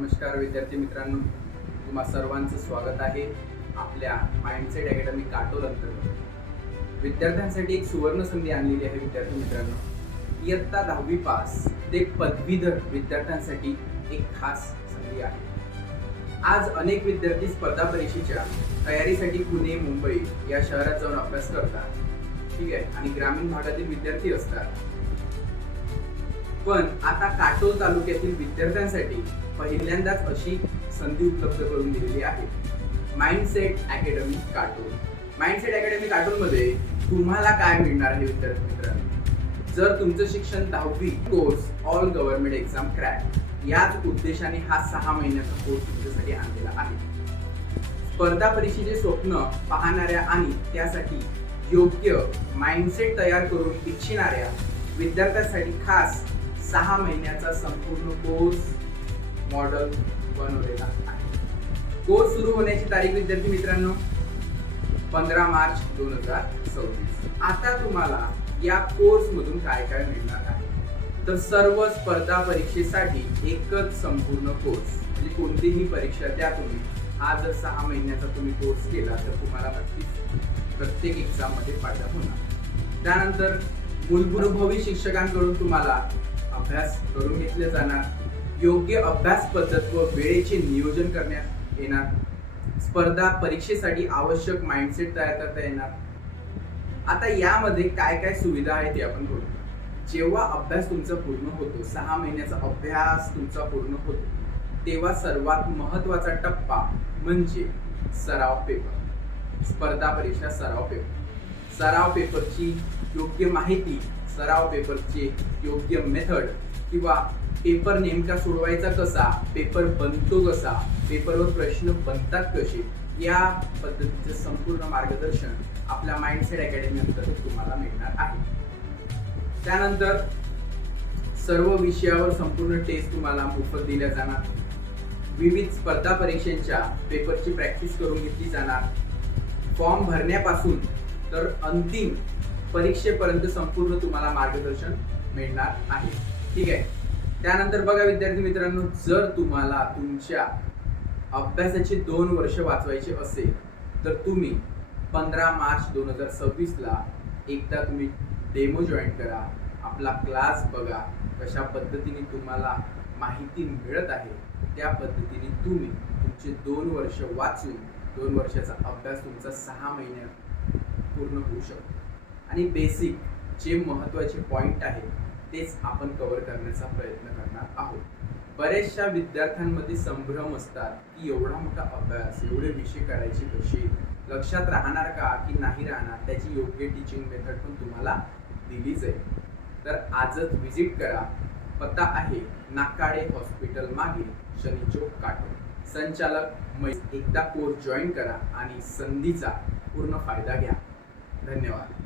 नमस्कार विद्यार्थी मित्रांनो, तुम्हा सर्वांचं स्वागत आहे आपल्या माइंडसेट अकॅडमी काटोल अंतर्गत. विद्यार्थ्यांसाठी एक सुवर्ण संधी आणलेली आहे. विद्यार्थी मित्रांनो, इयत्ता 10वी पास ते पदवीधर विद्यार्थ्यांसाठी एक खास संधी आहे. आज अनेक विद्यार्थी स्पर्धा परीक्षेच्या तयारीसाठी पुणे, मुंबई या शहरात जाऊन अभ्यास करतात, ठीक आहे, आणि ग्रामीण भागातील विद्यार्थी असतात. पण आता काटोल तालुक्यातील विद्यार्थ्यांसाठी पहिल्यांदाच अशी संधी उपलब्ध करून दिलेली आहे. Mindset academy Katol. Mindset academy काटोलमध्ये तुम्हाला काय मिळणार आहे विद्यार्थी मित्रांनो? जर तुमचं शिक्षण 10वी course all government exam crack याच उद्देशाने हा 6 महिन्याचा कोर्स तुमच्यासाठी आणलेला आहे. स्पर्धा परीक्षेचे स्वप्न पाहणाऱ्या आणि त्यासाठी योग्य माइंडसेट तयार करून इच्छिणाऱ्या विद्यार्थ्यांसाठी खास 6 महिन्याचा संपूर्ण कोर्स मॉडेल बनवलेला आहे. कोर्स सुरू होण्याची तारीख विद्यार्थी मित्रांनो 15 मार्च 2026. आता तुम्हाला या कोर्स मधून काय काय मिळणार आहे? तर सर्व स्पर्धा परीक्षेसाठी एकच संपूर्ण कोर्स, म्हणजे कोणतीही परीक्षा द्या तुम्ही, हा जर 6 महिन्याचा तुम्ही कोर्स केला तर तुम्हाला नक्कीच प्रत्येक एक्झाम मध्ये फायदा होणार. त्यानंतर मूलभूत शिक्षकांकडून तुम्हाला अभ्यास करून घेतले जाणार. योग्य अभ्यास पद्धत व वेळेचे नियोजन करण्यात येणार. स्पर्धा परीक्षेसाठी आवश्यक माइंडसेट तयार करता येणार. आता यामध्ये काय काय सुविधा आहेत ते आपण बघू. जेव्हा अभ्यास तुमचा पूर्ण होतो, 6 महिन्याचा अभ्यास तुमचा पूर्ण होतो, तेव्हा सर्वात महत्त्वाचा टप्पा म्हणजे सराव पेपर. स्पर्धा परीक्षा सराव पेपर. सराव पेपरची योग्य माहिती, सराव पेपरचे योग्य मेथड किंवा पेपर नेमका सोडवायचा कसा, पेपर बनतो कसा, पेपरवर प्रश्न बनतात कसे, या पद्धतीचे संपूर्ण मार्गदर्शन आपल्या माइंडसेट अकॅडमी अंतर्गत तुम्हाला मिळणार आहे. त्यानंतर सर्व विषयावर संपूर्ण टेस्ट तुम्हाला मोफत दिल्या जाणार. विविध स्पर्धा परीक्षांच्या पेपरची प्रॅक्टिस करून घेतली जाणार. फॉर्म भरण्यापासून तर अंतिम परीक्षेपर्यंत संपूर्ण तुम्हाला मार्गदर्शन मिळणार आहे, ठीक आहे. त्यानंतर बघा विद्यार्थी मित्रांनो, जर तुम्हाला तुमच्या अभ्यासाचे 2 वर्ष वाचवायचे असेल तर तुम्ही 15 मार्च 2026 ला एकदा तुम्ही डेमो जॉईन करा. आपला क्लास बघा, कशा पद्धतीने तुम्हाला माहिती मिळत आहे, त्या पद्धतीने तुम्ही तुमचे 2 वर्ष वाचून 2 वर्षाचा अभ्यास तुमचा 6 महिन्यात पूर्ण होऊ शकतो. आणि बेसिक जे महत्त्वाचे पॉईंट आहे तेच आपण कव्हर करण्याचा प्रयत्न करणार आहोत. बऱ्याचशा विद्यार्थ्यांमध्ये संभ्रम असतात की एवढा मोठा अभ्यास, एवढे विषय करायचे कसे, लक्षात राहणार का की नाही राहणार, त्याची योग्य टीचिंग मेथड पण तुम्हाला दिली जाईल. तर आजच व्हिजिट करा. पत्ता आहे नाकाडे हॉस्पिटल मागे, शनी चौक, काटोल. संचालक एकदा कोर्स जॉईन करा आणि संधीचा पूर्ण फायदा घ्या. धन्यवाद.